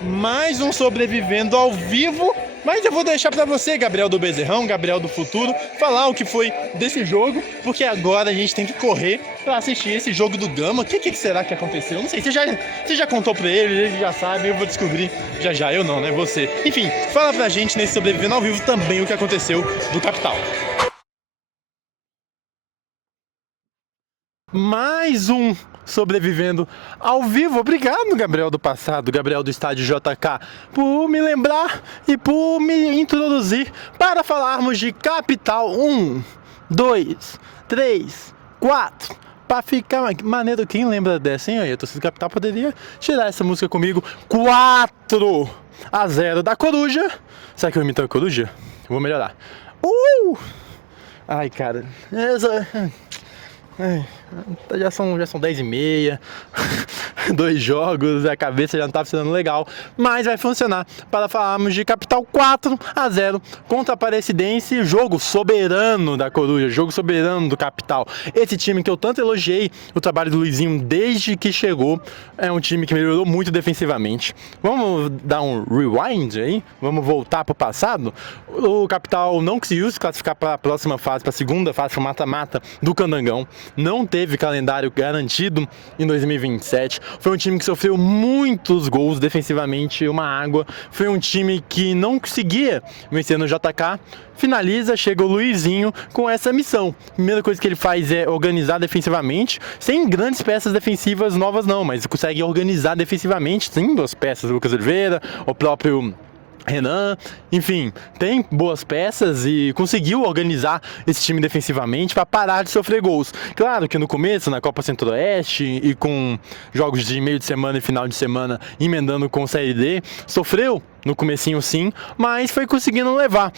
mais um Sobrevivendo ao vivo, mas eu vou deixar pra você, Gabriel do Bezerrão, Gabriel do Futuro, falar o que foi desse jogo, porque agora a gente tem que correr pra assistir esse jogo do Gama. O que será que aconteceu? Não sei, você já contou pra ele já sabe, eu vou descobrir já, eu não, né, você. Enfim, fala pra gente nesse Sobrevivendo ao vivo também o que aconteceu do Capital. Mais um Sobrevivendo ao vivo. Obrigado, Gabriel do passado, Gabriel do estádio JK, por me lembrar e por me introduzir para falarmos de Capital. 1, 2, 3, 4. Pra ficar maneiro, quem lembra dessa, hein? Aí, a torcida do Capital poderia tirar essa música comigo. 4-0 da Coruja. Será que eu imito a Coruja? Vou melhorar. Ai, cara. Já são 10h30, 2 jogos, a cabeça já não tá funcionando legal, mas vai funcionar para falarmos de Capital 4-0 contra a Aparecidense, jogo soberano da Coruja, jogo soberano do Capital. Esse time que eu tanto elogiei o trabalho do Luizinho desde que chegou, é um time que melhorou muito defensivamente. Vamos dar um rewind aí? Vamos voltar para o passado? O Capital não conseguiu se classificar para a próxima fase, para a segunda fase, para o mata-mata do Candangão. Não teve calendário garantido em 2027. Foi um time que sofreu muitos gols defensivamente, uma água. Foi um time que não conseguia vencer no JK. Finaliza, chega o Luizinho com essa missão. Primeira coisa que ele faz é organizar defensivamente, sem grandes peças defensivas novas não, mas consegue organizar defensivamente, sim, 2 peças, Lucas Oliveira, o próprio Renan, enfim, tem boas peças e conseguiu organizar esse time defensivamente para parar de sofrer gols. Claro que no começo, na Copa Centro-Oeste e com jogos de meio de semana e final de semana emendando com Série D, sofreu no comecinho sim, mas foi conseguindo levar,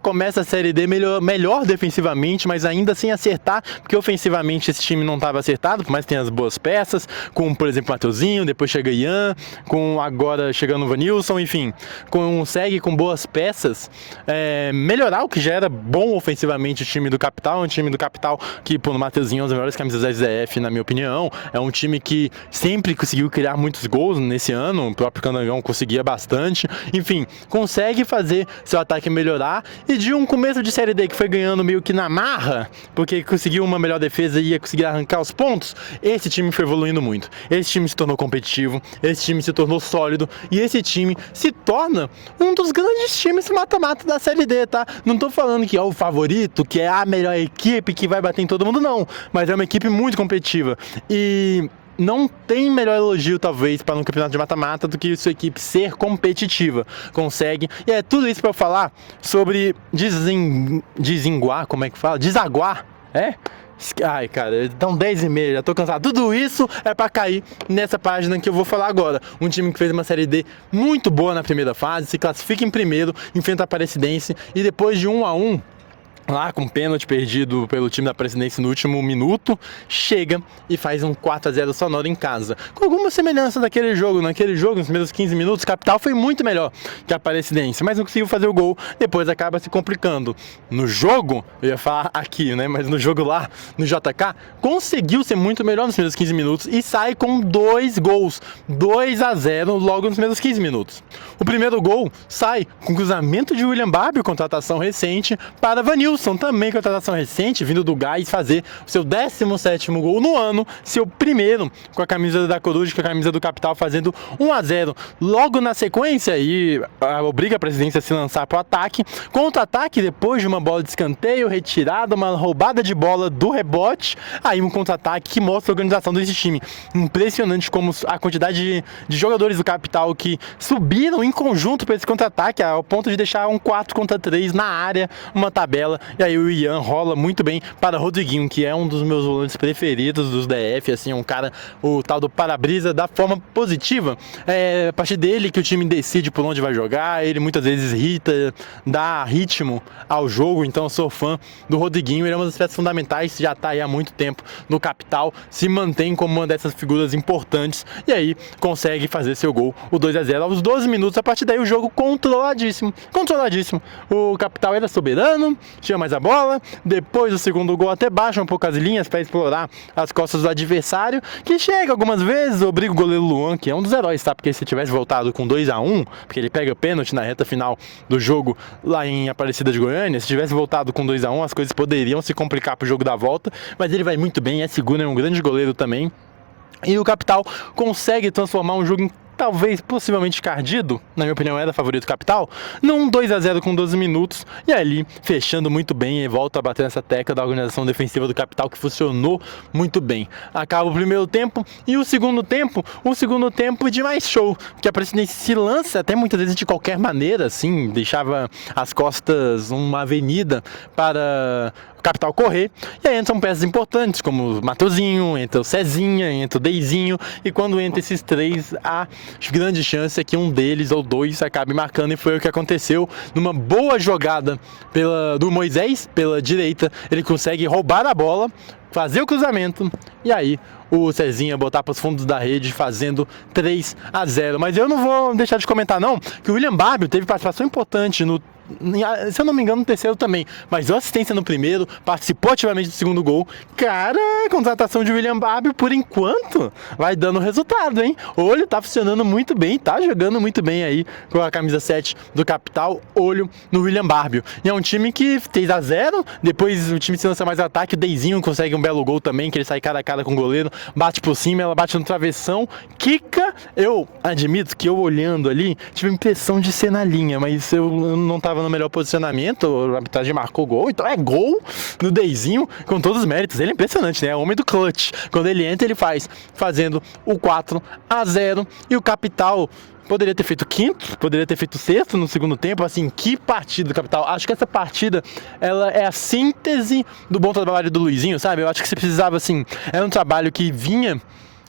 começa a Série D melhor defensivamente, mas ainda sem acertar, porque ofensivamente esse time não estava acertado, por mais que tenha as boas peças, como por exemplo o Mateuzinho, depois chega Ian, com agora chegando o Vanilson, enfim, consegue com boas peças melhorar o que já era bom ofensivamente o time do Capital, um time do Capital que, pô, no Mateuzinho é uma das melhores camisas da SDF, na minha opinião, é um time que sempre conseguiu criar muitos gols nesse ano, o próprio Candangão conseguia bastante. Enfim, consegue fazer seu ataque melhorar e de um começo de Série D que foi ganhando meio que na marra, porque conseguiu uma melhor defesa e ia conseguir arrancar os pontos, esse time foi evoluindo muito. Esse time se tornou competitivo, esse time se tornou sólido e esse time se torna um dos grandes times mata-mata da Série D, tá? Não tô falando que é o favorito, que é a melhor equipe que vai bater em todo mundo, não, mas é uma equipe muito competitiva e não tem melhor elogio, talvez, para um campeonato de mata-mata do que sua equipe ser competitiva. Consegue. E é tudo isso para eu falar sobre desaguar, como é que fala? Desaguar, é? Ai, cara, então 10h30, já tô cansado. Tudo isso é pra cair nessa página que eu vou falar agora. Um time que fez uma Série D muito boa na primeira fase, se classifica em primeiro, enfrenta a Aparecidense e depois de 1-1, lá com pênalti perdido pelo time da Presidência no último minuto, chega e faz um 4-0 sonoro em casa. Com alguma semelhança daquele jogo. Naquele jogo, nos primeiros 15 minutos, Capital foi muito melhor que a Aparecidense, mas não conseguiu fazer o gol, depois acaba se complicando. No jogo, eu ia falar aqui, né, mas no jogo lá, no JK, conseguiu ser muito melhor nos primeiros 15 minutos e sai com 2 gols, 2-0 logo nos primeiros 15 minutos. O primeiro gol sai com cruzamento de William Barbie, contratação recente, para Vanilson, também contratação recente, vindo do Gás fazer o seu 17º gol no ano, seu primeiro com a camisa da Coruja, com a camisa do Capital, fazendo 1-0. Logo na sequência, e obriga a Presidência a se lançar para o ataque. Contra-ataque, depois de uma bola de escanteio, retirada, uma roubada de bola do rebote, aí um contra-ataque que mostra a organização desse time. Impressionante como a quantidade de jogadores do Capital que subiram em conjunto para esse contra-ataque, ao ponto de deixar um 4-3 na área, uma tabela, e aí o Ian rola muito bem para Rodriguinho, que é um dos meus volantes preferidos dos DF, assim, um cara, o tal do para-brisa da forma positiva. É a partir dele que o time decide por onde vai jogar, ele muitas vezes irrita, dá ritmo ao jogo, então eu sou fã do Rodriguinho, ele é uma das peças fundamentais, já está aí há muito tempo no Capital, se mantém como uma dessas figuras importantes, e aí consegue fazer seu gol, o 2-0 aos 12 minutos. A partir daí o jogo controladíssimo, o Capital era soberano, tinha mais a bola, depois do segundo gol até baixa um pouco as linhas para explorar as costas do adversário, que chega algumas vezes, obriga o goleiro Luan, que é um dos heróis, tá? Porque se tivesse voltado com 2-1, porque ele pega pênalti na reta final do jogo lá em Aparecida de Goiânia, se tivesse voltado com 2-1, as coisas poderiam se complicar pro jogo da volta, mas ele vai muito bem, é seguro, é um grande goleiro também. E o Capital consegue transformar um jogo em talvez, possivelmente cardido, na minha opinião era favorito Capital, num 2-0 com 12 minutos, e ali fechando muito bem, e volta a bater nessa tecla da organização defensiva do Capital, que funcionou muito bem. Acaba o primeiro tempo, e o segundo tempo de mais show, porque a Aparecidense se lança até muitas vezes de qualquer maneira, assim, deixava as costas uma avenida para Capital correr, e aí entram peças importantes como o Mateuzinho, entra o Cezinha, entra o Deizinho, e quando entra esses três, a grande chance é que um deles ou dois acabe marcando, e foi o que aconteceu numa boa jogada do Moisés pela direita. Ele consegue roubar a bola, fazer o cruzamento, e aí o Cezinha botar para os fundos da rede, fazendo 3-0. Mas eu não vou deixar de comentar não, que o William Barbio teve participação importante se eu não me engano, no terceiro também, mas deu assistência no primeiro, participou ativamente do segundo gol. Cara, a contratação de William Barbio, por enquanto, vai dando resultado, hein? Olho tá funcionando muito bem, tá jogando muito bem aí com a camisa 7 do Capital. Olho no William Barbio. E é um time que 3-0, depois o time se lança mais ataque, o Deizinho consegue um belo gol também, que ele sai cara a cara com o goleiro, bate por cima, ela bate no travessão, quica. Eu admito que eu olhando ali, tive a impressão de ser na linha, mas eu não tava no melhor posicionamento, a arbitragem marcou gol, então é gol no Deizinho com todos os méritos. Ele é impressionante, né? É o homem do clutch. Quando ele entra, ele fazendo o 4-0, e o Capital poderia ter feito quinto, poderia ter feito sexto no segundo tempo. Assim, que partida do Capital. Acho que essa partida, ela é a síntese do bom trabalho do Luizinho, sabe? Eu acho que você precisava, assim, era um trabalho que vinha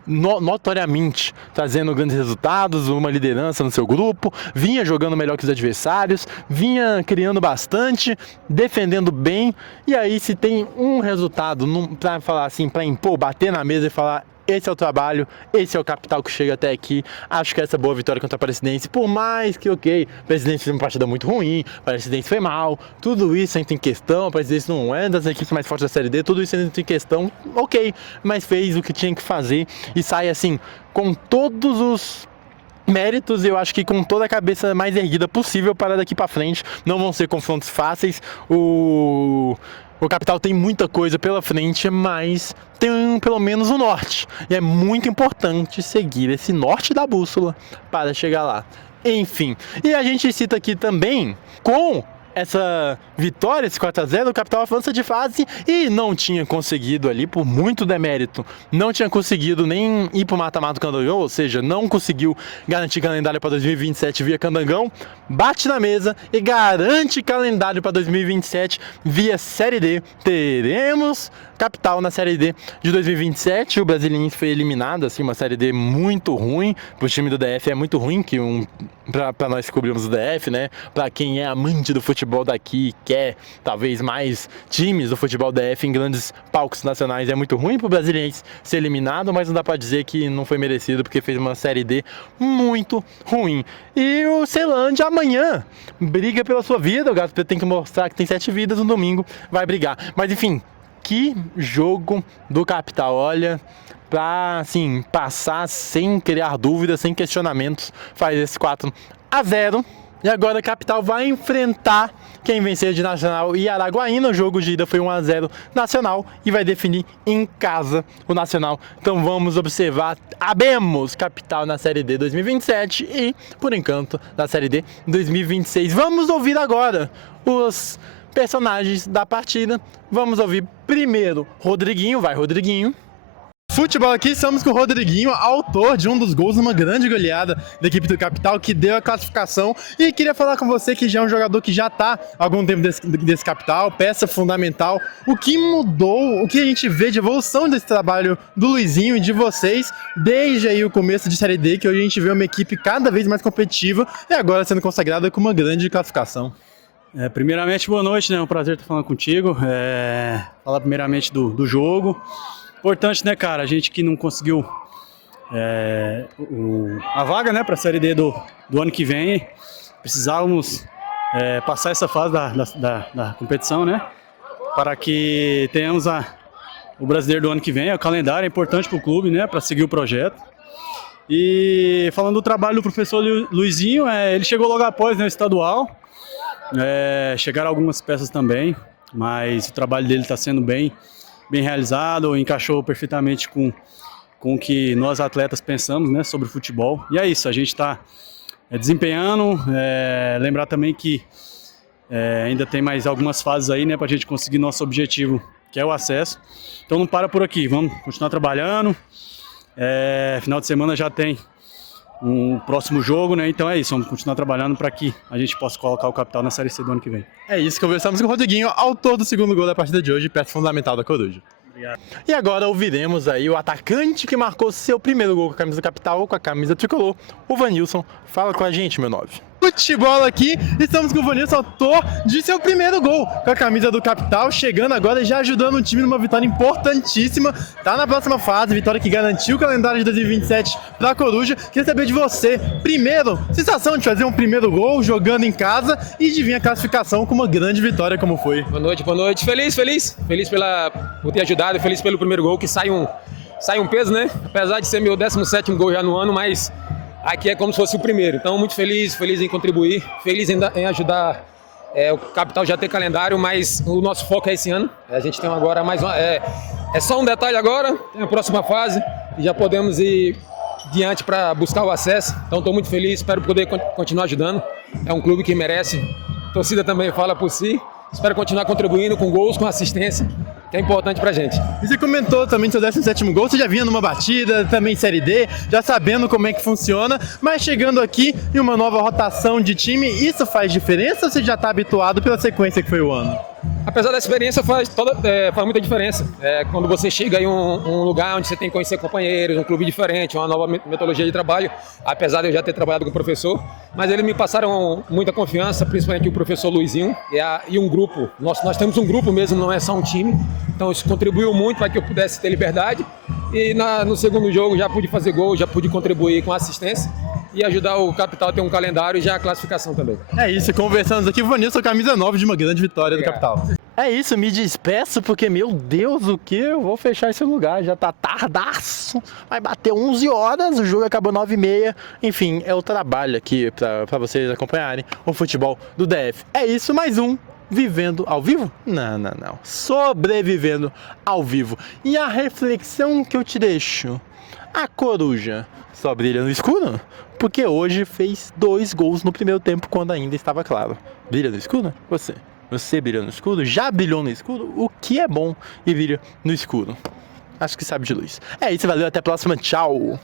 notoriamente trazendo grandes resultados, uma liderança no seu grupo, vinha jogando melhor que os adversários, vinha criando bastante, defendendo bem, e aí se tem um resultado para falar assim, para impor, bater na mesa e falar: esse é o trabalho, esse é o Capital que chega até aqui. Acho que essa boa vitória contra a Aparecidense, por mais que, ok, a Aparecidense fez uma partida muito ruim, a Aparecidense foi mal, tudo isso entra em questão, a Aparecidense não é das equipes mais fortes da Série D, tudo isso entra em questão, ok, mas fez o que tinha que fazer e sai assim, com todos os méritos. Eu acho que com toda a cabeça mais erguida possível para daqui para frente. Não vão ser confrontos fáceis. O Capital tem muita coisa pela frente, mas tem pelo menos o norte. E é muito importante seguir esse norte da bússola para chegar lá. Enfim, e a gente cita aqui também com essa vitória, esse 4-0, o Capital avança de fase e não tinha conseguido ali, por muito demérito, não tinha conseguido nem ir para o mata-mata do Candangão, ou seja, não conseguiu garantir calendário para 2027 via Candangão, bate na mesa e garante calendário para 2027 via Série D. Teremos Capital na Série D de 2027, o Brasiliense foi eliminado, assim, uma Série D muito ruim, pro time do DF é muito ruim, que para nós que cobrimos o DF, né, para quem é amante do futebol daqui, quer talvez mais times do futebol DF em grandes palcos nacionais, é muito ruim pro Brasiliense ser eliminado, mas não dá para dizer que não foi merecido, porque fez uma Série D muito ruim. E o Ceilândia amanhã briga pela sua vida, o Gato tem que mostrar que tem 7 vidas no domingo, vai brigar, mas enfim, que jogo do Capital, olha, pra assim, passar sem criar dúvidas, sem questionamentos, faz esse 4-0. E agora a Capital vai enfrentar quem vencer de Nacional e Araguaína. O jogo de ida foi 1-0 Nacional e vai definir em casa o Nacional. Então vamos observar, abemos Capital na Série D 2027 e, por enquanto, na Série D 2026. Vamos ouvir agora os personagens da partida. Vamos ouvir primeiro Rodriguinho. Vai, Rodriguinho. Futebol aqui, estamos com o Rodriguinho, autor de um dos gols numa grande goleada da equipe do Capital, que deu a classificação. E queria falar com você que já é um jogador que já está há algum tempo desse Capital, peça fundamental. O que mudou, o que a gente vê de evolução desse trabalho do Luizinho e de vocês, desde aí o começo de Série D, que hoje a gente vê uma equipe cada vez mais competitiva e agora sendo consagrada com uma grande classificação. Primeiramente, boa noite, né? É um prazer estar falando contigo. Falar primeiramente do jogo. Importante, né, cara? A gente que não conseguiu a vaga, né, para a Série D do ano que vem, precisávamos passar essa fase da competição, né? Para que tenhamos o brasileiro do ano que vem. O calendário é importante para o clube, né? Para seguir o projeto. E falando do trabalho do professor Luizinho, ele chegou logo após, né, o estadual. Chegaram algumas peças também, mas o trabalho dele está sendo bem realizado, encaixou perfeitamente com o que nós atletas pensamos, né, sobre o futebol. E é isso, a gente está desempenhando. Lembrar também que ainda tem mais algumas fases aí, né, para a gente conseguir nosso objetivo, que é o acesso. Então não para por aqui, vamos continuar trabalhando. Final de semana já tem um próximo jogo, né? Então é isso, vamos continuar trabalhando para que a gente possa colocar o Capital na Série C do ano que vem. É isso, conversamos com o Rodriguinho, autor do segundo gol da partida de hoje, peça fundamental da Coruja. Obrigado. E agora ouviremos aí o atacante que marcou seu primeiro gol com a camisa Capital, com a camisa tricolor, o Vanilson. Fala com a gente, meu 9. Futebol aqui, estamos com o Vanilson, autor de seu primeiro gol com a camisa do Capital, chegando agora e já ajudando o time numa vitória importantíssima. Tá na próxima fase, vitória que garantiu o calendário de 2027 para a Coruja. Queria saber de você, primeiro, sensação de fazer um primeiro gol jogando em casa e de vir a classificação com uma grande vitória como foi. Boa noite. Feliz por ter ajudado, feliz pelo primeiro gol, que sai um peso, né? Apesar de ser meu 17º gol já no ano, mas aqui é como se fosse o primeiro. Então, muito feliz em contribuir, feliz em ajudar o Capital já ter calendário, mas o nosso foco é esse ano. A gente tem agora mais uma... É só um detalhe agora, tem a próxima fase, e já podemos ir diante para buscar o acesso. Então, estou muito feliz, espero poder continuar ajudando. É um clube que merece, a torcida também fala por si. Espero continuar contribuindo com gols, com assistência, que é importante pra gente. E você comentou também seu 17º gol, você já vinha numa batida, também Série D, já sabendo como é que funciona, mas chegando aqui em uma nova rotação de time, isso faz diferença ou você já está habituado pela sequência que foi o ano? Apesar da experiência, faz muita diferença. Quando você chega em um lugar onde você tem que conhecer companheiros, um clube diferente, uma nova metodologia de trabalho, apesar de eu já ter trabalhado com o professor, mas eles me passaram muita confiança, principalmente o professor Luizinho e um grupo. Nós temos um grupo mesmo, não é só um time, então isso contribuiu muito para que eu pudesse ter liberdade. E no segundo jogo já pude fazer gol, já pude contribuir com assistência e ajudar o Capital a ter um calendário e já a classificação também. É isso, conversamos aqui, Vanilson, camisa 9 de uma grande vitória do Capital. É isso, me despeço porque, meu Deus, o que? Eu vou fechar esse lugar, já tá tardaço, vai bater 11 horas, o jogo acabou 9h30, enfim, é o trabalho aqui pra vocês acompanharem o futebol do DF. É isso, mais um Vivendo ao Vivo? Não, sobrevivendo ao vivo. E a reflexão que eu te deixo, a Coruja só brilha no escuro? Porque hoje fez 2 gols no primeiro tempo quando ainda estava claro. Brilha no escuro? Você brilha no escuro? Já brilhou no escuro? O que é bom e brilha no escuro? Acho que sabe de luz. É isso, valeu, até a próxima, tchau!